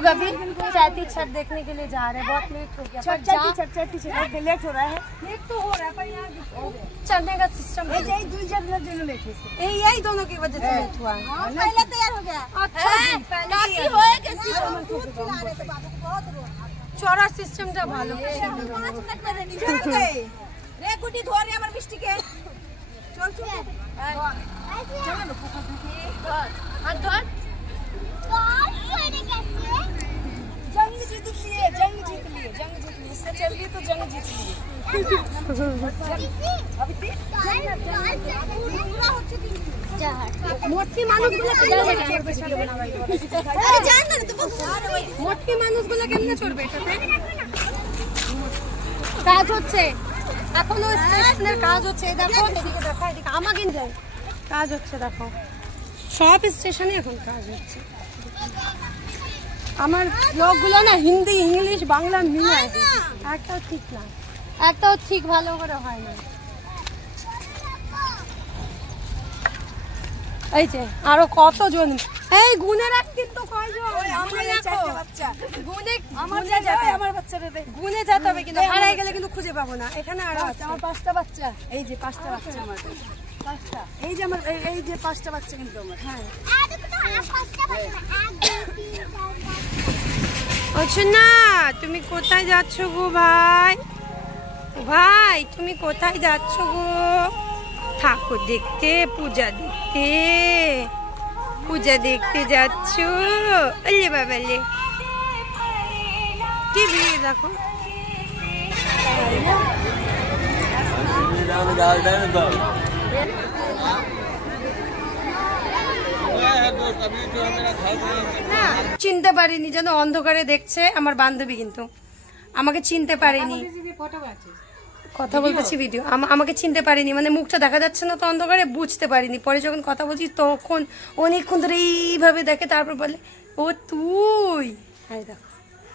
लोग अभी चैती छठ देखने के लिए जा रहे हैं। बहुत लेट हो गया, लेट हो रहा है। लेट तो हो रहा है पर यहाँ चलने का सिस्टम यही दोनों की वजह से लेट हुआ है। पहले तैयार हो गया। चौड़ा सिस्टमটা ভালো। রে গুটি ধরে আমার মিষ্টিকে চল চল हाथ धर। जंग जीत लिए इससे चल लिए तो जंग जीत लिए मोटी মানুষগুলো মোটকি মানুষগুলো কেমনে চলবে এটাতে? কাজ হচ্ছে এখনো, স্টেশনের কাজ হচ্ছে। দেখো এদিকে দেখো, এদিকে আমাকে কাজ হচ্ছে। দেখো সব স্টেশনে এখন কাজ হচ্ছে। আমার ব্লগগুলো না হিন্দি ইংলিশ বাংলা মিলে একটাও ঠিক না, একটাও ঠিক ভালো করে হয় না। এই যে আরো কতজন, এই গুনে রাখ কিন্তু কয়জন গুনে যেতে হবে কিন্তু হারাই গেলে কিন্তু খুঁজে পাবো না। এখানে আরো আমার 5টা বাচ্চা, এই যে 5টা বাচ্চা আমার 5টা, এই যে আমার এই যে 5টা বাচ্চা কিন্তু আমার। হ্যাঁ আচ্ছা না, তুমি কোথায় যাচ্ছ গো ভাই? ভাই তুমি কোথায় যাচ্ছ গো? ঠাকুর দেখতে, পূজা দেখতে, পূজা দেখতে যাচ্ছ? আলে বাবালে কি ভিড় দেখো। চিনতে পারিনি, যেন অন্ধকারে দেখছে আমার বান্ধবী, কিন্তু আমাকে চিনতে পারিনি। কথা বলতেছি ভিডিও, আমাকে চিনতে পারিনি, মানে মুখটা দেখা যাচ্ছে না তো অন্ধকারে, বুঝতে পারিনি। পরে যখন কথা বলছি তখন অনেকক্ষণ ধরে এইভাবে দেখে, তারপর বলে ও তুই। হ্যাঁ দেখো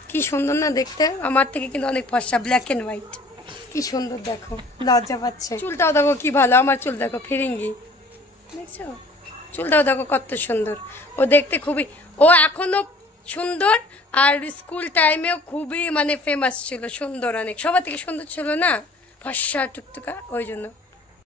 কি সুন্দর না দেখতে, আমার থেকে কিন্তু অনেক ফর্সা, ব্ল্যাক এন্ড হোয়াইট, কি সুন্দর দেখো। লজ্জা পাচ্ছে। চুলটাও দেখো কি ভালো, আমার চুল দেখো ফিরিঙ্গি, দেখছো চুলটাও দেখো কত সুন্দর। ও দেখতে খুবই, ও এখনো সুন্দর, আর স্কুল টাইমেও খুবই মানে ফেমাস ছিল, সুন্দর, অনেক সবার থেকে সুন্দর ছিল না, ফর্সা টুকটুকা, ওই জন্য।